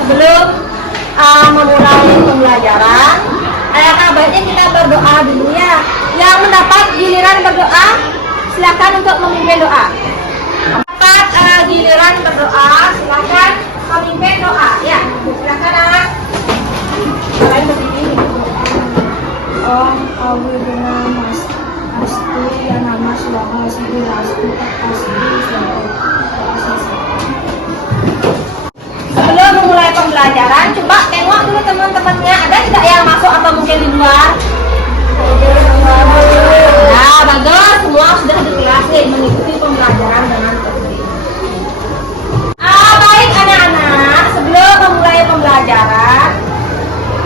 Sebelum memulai pembelajaran, alangkah baiknya kita berdoa dulu ya. Yang mendapat giliran berdoa, silakan untuk memimpin doa. Mendapat giliran berdoa, silakan memimpin doa. Ya, silakan anak. Kalian berdiri. Om Awiduna Mas Astu ya nama Swaha Sri Astu Sebelum memulai pembelajaran, coba tengok dulu teman-temannya, ada tidak yang masuk atau mungkin di luar? Nah, bagus, semua sudah di kelas nih, mengikuti pembelajaran dengan tertib. Baik anak-anak, sebelum memulai pembelajaran,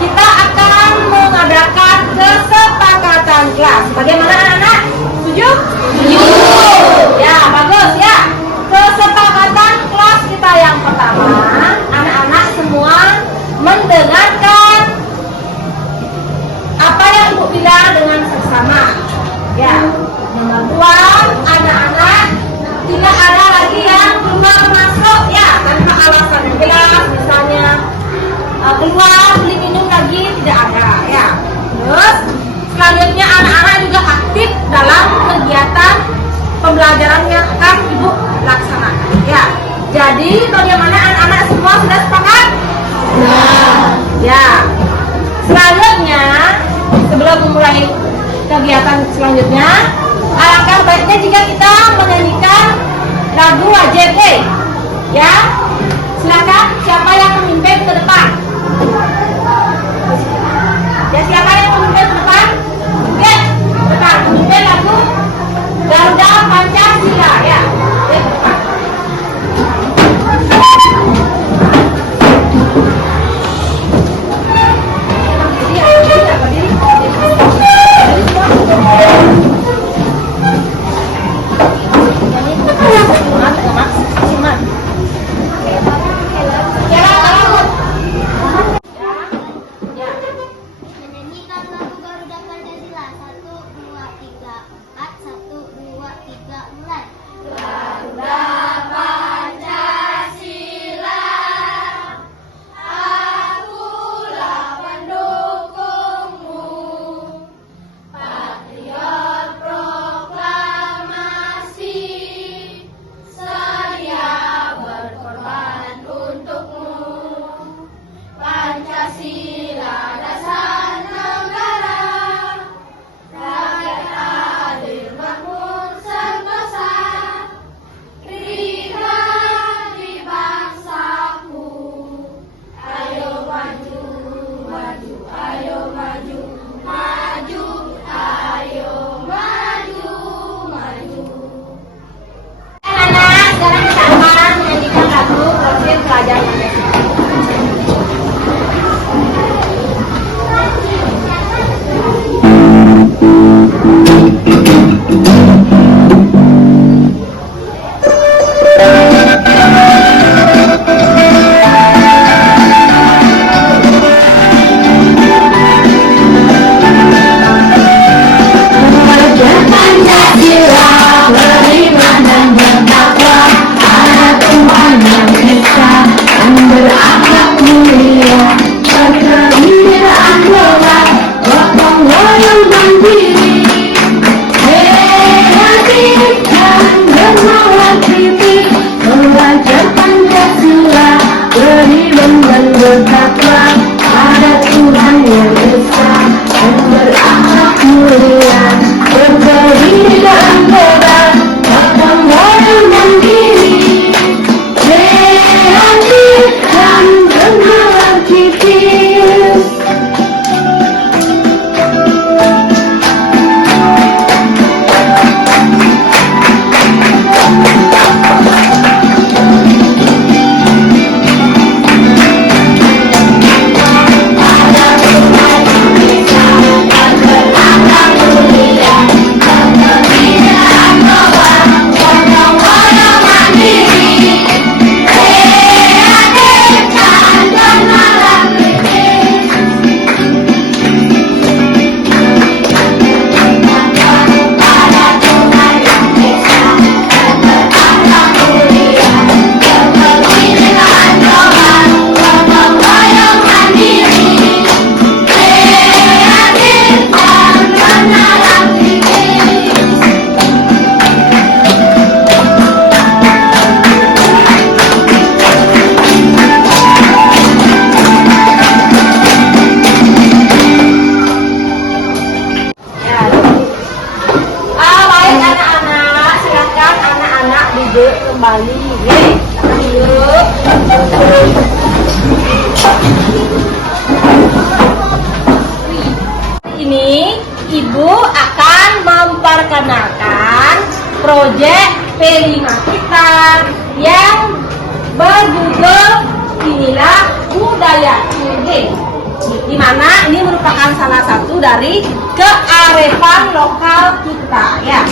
kita akan mengadakan kesepakatan kelas. Bagaimana anak-anak? Setuju? Setuju. Ya, bagus ya. Kesepakatan kelas kita yang pertama, anak-anak semua mendengarkan apa yang Ibu bilang dengan seksama. Ya, nomor 2, anak-anak tidak ada lagi yang keluar masuk ya tanpa alasan yang jelas, misalnya keluar beli minum lagi tidak ada ya. Terus selanjutnya anak-anak juga aktif dalam kegiatan pembelajaran yang akan Ibu laksanakan ya. Jadi bagaimana anak-anak semua sudah sepakat? Ya. Selanjutnya sebelum memulai kegiatan selanjutnya, alangkah baiknya jika kita menyanyikan lagu AJT ya. Silakan siapa yang memimpin ke depan? Ya, siapa yang memimpin ke depan? Oke, depan memimpin lagu Garuda Pancasila ya. Oke, depan. ide kembali. Yuk. Ini Ibu akan memperkenalkan proyek P5 kita yang berjudul Inilah Budaya Oke. Di mana ini merupakan salah satu dari kearifan lokal kita ya.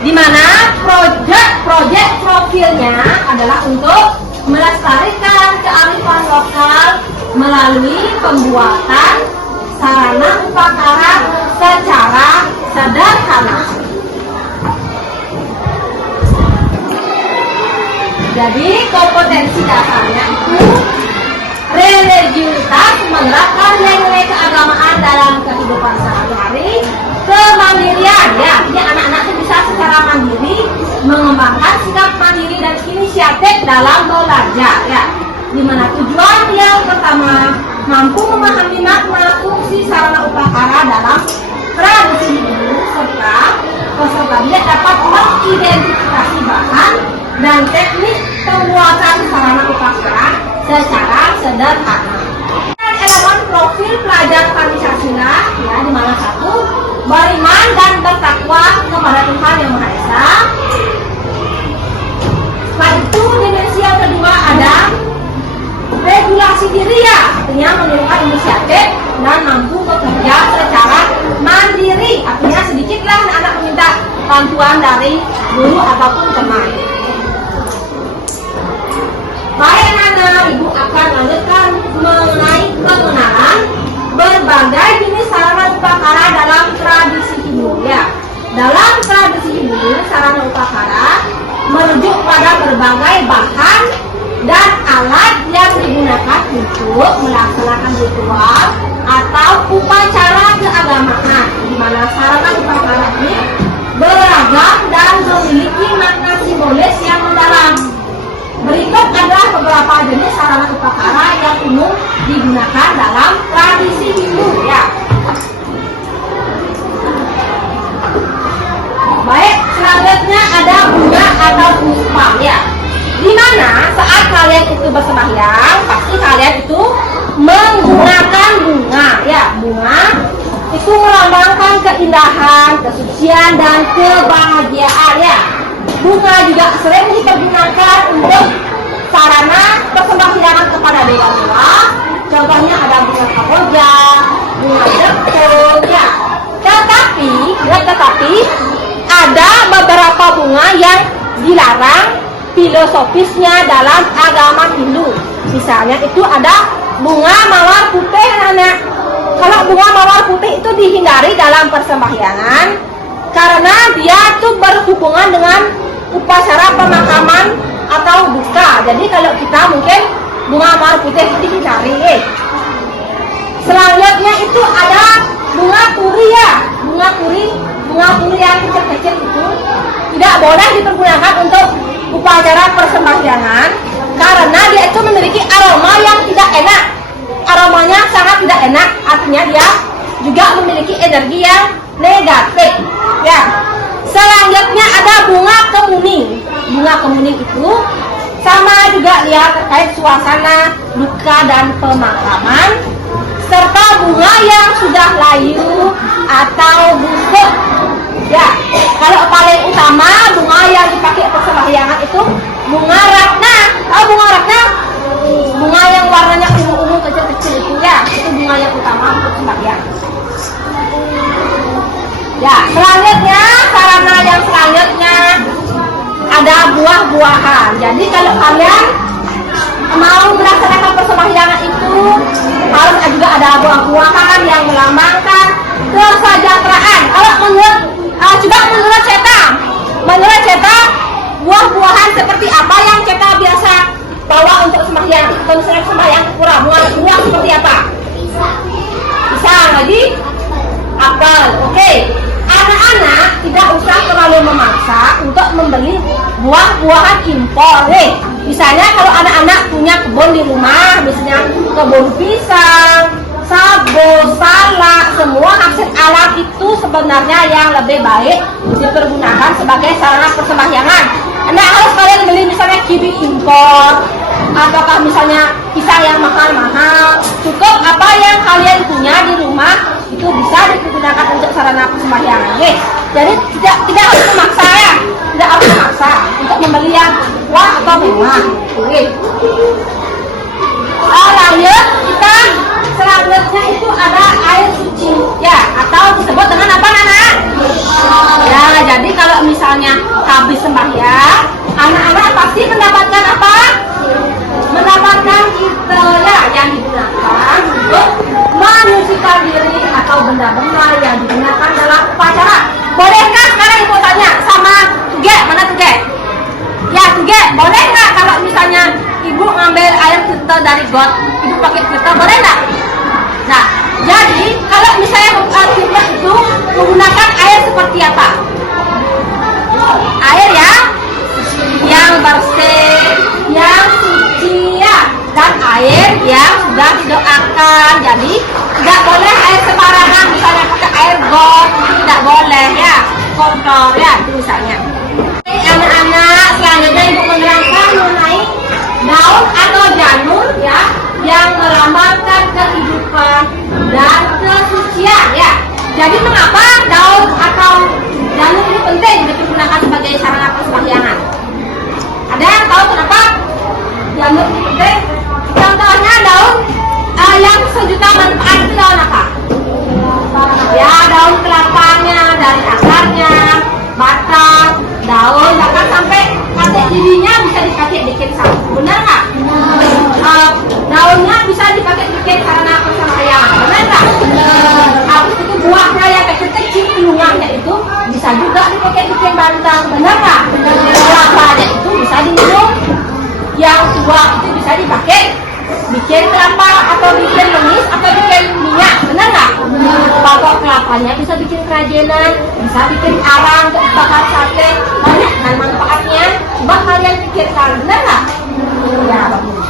Di mana proyek profilnya adalah untuk melestarikan kearifan lokal melalui pembuatan sarana upakara secara sederhana. Jadi kompetensi dasarnya itu religiusitas, menerapkan nilai-nilai keagamaan dalam kehidupan sehari-hari, kemandirian ya, jadi anak-anak itu bisa secara mandiri mengembangkan sikap mandiri dan inisiatif dalam belajar ya. Dimana tujuan yang pertama mampu memahami makna fungsi sarana upakara dalam tradisi hidup serta peserta didik dapat mengidentifikasi bahan dan teknik pembuatan sarana upakara secara sederhana. Elemen profil pelajar Pancasila ya, di mana satu beriman dan bertakwa kepada Tuhan Yang Maha Esa. Setelah itu dimensi yang kedua ada regulasi diri ya, artinya menirukan inisiatif dan mampu bekerja secara mandiri, artinya sedikitlah anak meminta bantuan dari guru ataupun teman. Baik anak, Ibu akan lanjutkan mengenai pengenalan berbagai jenis sarana upakara dalam tradisi hidup ya. Dalam tradisi hidup, sarana upakara merujuk pada berbagai bahan dan alat yang digunakan untuk melaksanakan ritual atau upacara keagamaan, di mana sarana upakara ini beragam dan memiliki makna simbolis yang mendalam. Berikut adalah beberapa jenis sarana upakara yang umum digunakan dalam tradisi Hindu ya. Baik, selanjutnya ada bunga atau puspa ya. Di mana saat kalian itu bersembahyang, pasti kalian itu menggunakan bunga ya. Bunga itu melambangkan keindahan, kesucian dan kebahagiaan ya. Bunga juga sering dipergunakan untuk sarana persembahyangan kepada dewa-dewa. Contohnya ada bunga kamboja, bunga jepun ya. Tetapi ada beberapa bunga yang dilarang filosofisnya dalam agama Hindu. Misalnya itu ada bunga mawar putih anak. Kalau bunga mawar putih itu dihindari dalam persembahyangan karena dia itu berhubungan dengan upacara pemakaman atau duka. Jadi kalau kita mungkin bunga mawar putih itu dihindari. Selanjutnya itu ada bunga turi ya. Bunga turi yang kecil-kecil itu tidak boleh dipergunakan untuk upacara persembahyangan karena dia itu memiliki aroma yang tidak enak. Aromanya sangat tidak enak, artinya dia juga memiliki energi yang negatif ya. Selanjutnya ada bunga kemuning. Bunga kemuning itu sama juga dia terkait suasana duka dan pemakaman, serta bunga yang sudah layu atau busuk ya. Kalau paling utama bunga yang dipakai persembahyangan itu bunga ratna. Oh, bunga ratna, bunga yang warnanya ungu-ungu kecil-kecil itu ya, itu bunga yang utama untuk sembahyang. Ya, selanjutnya sarana yang selanjutnya ada buah-buahan. Jadi kalau kalian mau melaksanakan persembahyangan itu harus juga ada buah-buahan yang melambangkan kesejahteraan. Kalau menurut Ceta, buah-buahan seperti apa yang Ceta biasa bawa untuk sembahyang? Kalau misalnya sembahyang ke pura, buah seperti apa? Pisang lagi, apel. Oke. Anak-anak tidak usah terlalu memaksa untuk membeli buah-buahan impor. Misalnya kalau anak-anak punya kebun di rumah, misalnya kebun pisang, sago, salak, semua hasil sebenarnya yang lebih baik dipergunakan sebagai sarana persembahyangan. Anda harus kalian beli misalnya kibi impor, ataukah misalnya pisang yang mahal-mahal. Cukup apa yang kalian punya di rumah itu bisa digunakan untuk sarana persembahyangan. Jadi tidak harus memaksa ya, tidak harus memaksa untuk membeli yang wah atau mewah. Lanjut kita selanjutnya itu ada air suci ya, atau disebut dengan apa Nana? Ya, jadi kalau misalnya habis sembahyang, anak-anak pasti mendapatkan apa? Mendapatkan itu ya yang digunakan untuk menyucikan diri atau benda-benda yang digunakan dalam upacara. Bolehkah sekarang ibu tanya sama Tuge, mana Tuge? Ya Tuge, boleh nggak kalau misalnya ibu ngambil air filter dari got, ibu pakai filter, boleh nggak? Nah, jadi kalau misalnya filter itu menggunakan air seperti apa? Air yang bersih, yang suci ya, dan air yang sudah didoakan. Jadi tidak boleh air sembarangan, misalnya pakai air got, tidak boleh ya, kotor ya itu misalnya. Anak-anak, selanjutnya ibu menerangkan mengenai daun atau janur ya, yang melambangkan kehidupan dan kesucian ya. Jadi mengapa daun atau janur ini penting digunakan sebagai sarana persembahyangan? Ada yang tahu kenapa janur ini penting? Contohnya daun yang sejuta manfaat itu daun apa? Ya, daun kelapanya, dari akarnya, batang, daun, bahkan sampai katek dirinya bisa dipakai bikin sabun. Benar nggak? Daunnya bisa dipakai bikin sarana persembahyangan. Benar nggak? Habis itu buahnya yang kecil-kecil, ilungannya itu bisa juga dipakai bikin bantang. Benar nggak? Kelapanya itu bisa diminum. Yang tua itu bisa dipakai bikin kelapa atau bikin manis atau bikin minyak. Benar nggak? Pokok kelapanya bisa bikin kerajinan, bisa bikin arang untuk bakar sate, banyak dan manfaatnya. Coba kalian pikirkan, benar nggak? Ya, bagus.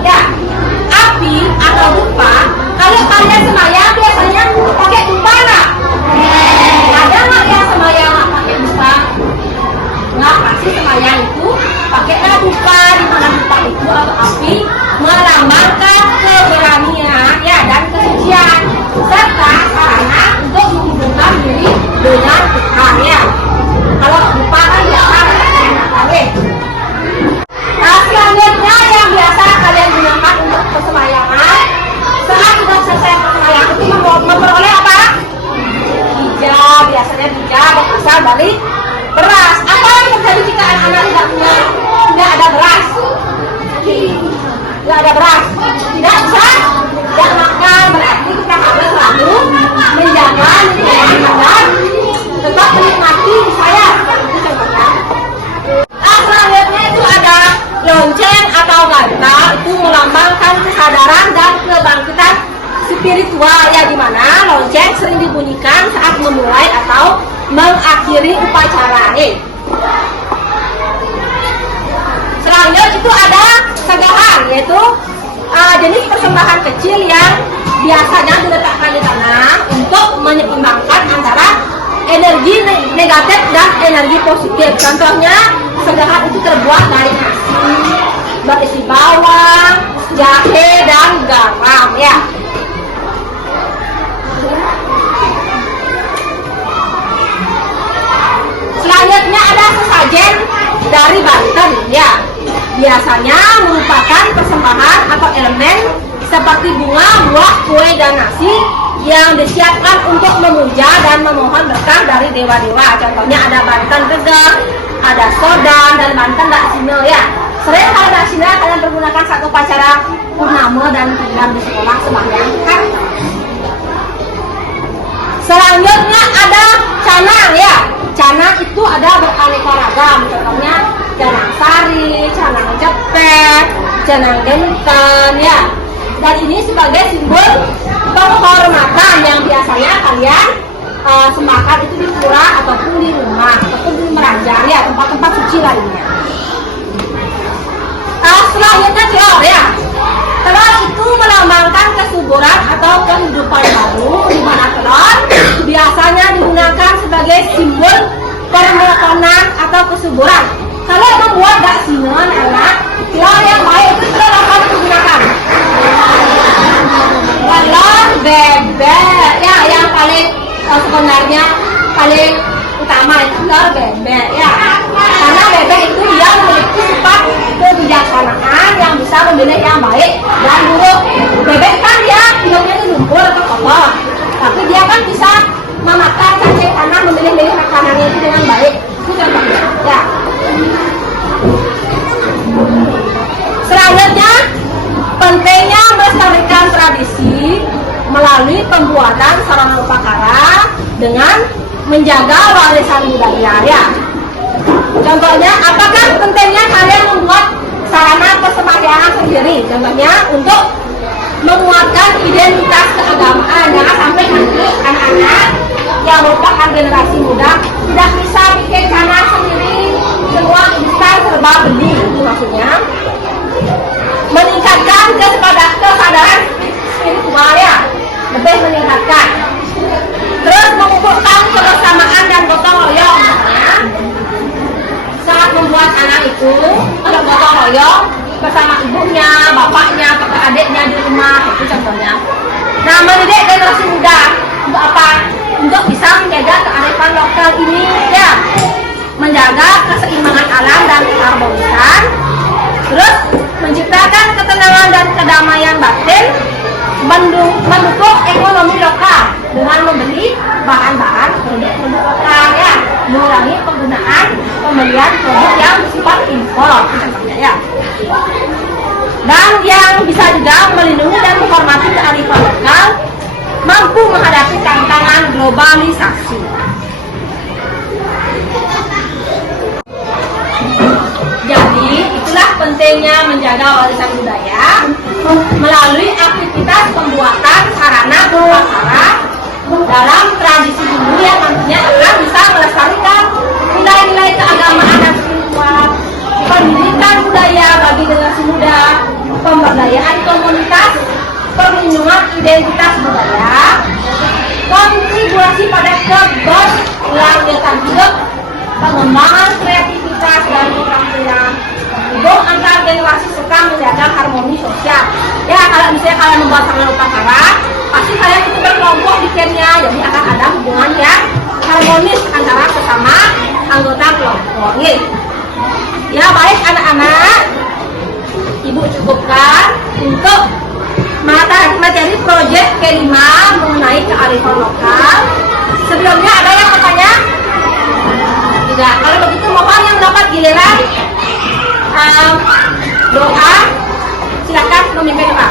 Ya, api atau dupa, kalau kalian sembahyang biasanya pakai dupa nggak? Ada nggak yang sembahyang nggak pakai dupa? Nggak, pasti sembahyang itu pakailah dupa, di mana dupa itu atau api melambangkan keberanian ya dan kesucian serta sarana untuk menghubungkan diri dengan Tuhan ya. Kalau dupa kan biasa enak kali. Nah, selanjutnya yang biasa kalian gunakan untuk persembahyangan saat sudah selesai persembahyangan itu memperoleh apa? Hijab, biasanya hijab berasal dari beras. Apa yang terjadi jika anak-anak tidak ada beras? Tidak ada beras, tidak bisa, tidak makan, berarti kita harus selalu menjaga dan tetap menikmati saya. Selanjutnya itu ada lonceng atau ganta, itu melambangkan kesadaran dan kebangkitan spiritual ya, di mana lonceng sering dibunyikan saat memulai atau mengakhiri upacara. Selanjutnya itu ada sagahan, yaitu jenis persembahan kecil yang biasanya diletakkan di tanah untuk menyeimbangkan antara energi negatif dan energi positif. Contohnya sagahan itu terbuat dari nasi, berisi bawang, jahe, dan garam ya. Selanjutnya ada sesajen dari Banten ya. Biasanya merupakan persembahan atau elemen seperti bunga, buah, kue, dan nasi yang disiapkan untuk memuja dan memohon berkah dari dewa-dewa. Contohnya ada Banten Regah, ada Sodan, dan Banten Daksina ya. Sering kalau Daksina kalian pergunakan saat upacara purnama dan program di sekolah sembahyang kan. Selanjutnya ada canang ya. Canang itu ada beraneka ragam, contohnya canang sari, canang cepet, canang genten ya. Dan ini sebagai simbol penghormatan yang biasanya kalian sembahkan itu di pura ataupun di rumah ataupun di meranjang ya, tempat-tempat suci lainnya. Selanjutnya telur ya. Telur itu melambangkan kesuburan atau kehidupan baru, di mana telur biasa liburan. Kalau membuat daksinan anak, cara yang baik itu sudah dapat digunakan. Telur bebek, ya yang paling sebenarnya paling utama itu telur bebek, ya. Karena bebek itu dia memiliki sifat kebijaksanaan yang bisa memilih yang baik dan buruk. Bebek kan dia hidupnya itu lumpur atau kotor, tapi dia kan bisa memakan cacing karena memilih-milih makanannya itu dengan baik. Itu contohnya, ya. Selanjutnya, pentingnya melestarikan tradisi melalui pembuatan sarana upakara dengan menjaga warisan budaya, ya. Contohnya, apakah pentingnya kalian membuat sarana persembahyangan sendiri? Contohnya untuk menguatkan identitas keagamaan, jangan sampai nanti anak-anak yang merupakan generasi muda tidak bisa bikin sarana sendiri, semua instan serba beli. Itu maksudnya meningkatkan kesadaran spiritual, ya, lebih meningkatkan. Terus mengukuhkan kebersamaan dan gotong royong, misalnya saat membuat anak itu ada gotong royong bersama ibunya, bapaknya, kakak adiknya di rumah, itu contohnya. Nah, mendidik generasi muda untuk apa? Untuk bisa menjaga kearifan lokal ini, ya, menjaga keseimbangan alam dan keharmonisan, terus menciptakan ketenangan dan kedamaian batin, mendukung ekonomi lokal dengan membeli bahan-bahan produk lokal, ya, mengurangi penggunaan pembelian produk yang bersifat impor, contohnya, ya. Dan yang bisa juga melindungi dan menghormati kearifan lokal, mampu menghadapi tantangan globalisasi. Jadi itulah pentingnya menjaga warisan budaya melalui aktivitas pembuatan sarana upakara dalam tradisi dulu yang nantinya akan bisa melestarikan nilai-nilai keagamaan dan spiritual, pendidikan budaya bagi generasi muda, pemberdayaan komunitas, perlindungan identitas budaya, kontribusi pada keberlanjutan hidup, pengembangan kreativitas dan keterampilan, hubung antar generasi serta menjaga harmoni sosial. Ya, kalau misalnya kalian membuat sarana upakara, pasti kalian itu berkelompok bikinnya, jadi akan ada hubungan yang harmonis antara sesama anggota kelompok. Ya, baik anak-anak, ibu cukupkan untuk materi proyek ke-5 mengenai kearifan lokal. Sebelumnya ada yang bertanya? Tidak. Kalau begitu mohon yang dapat giliran doa, silakan memimpin doa.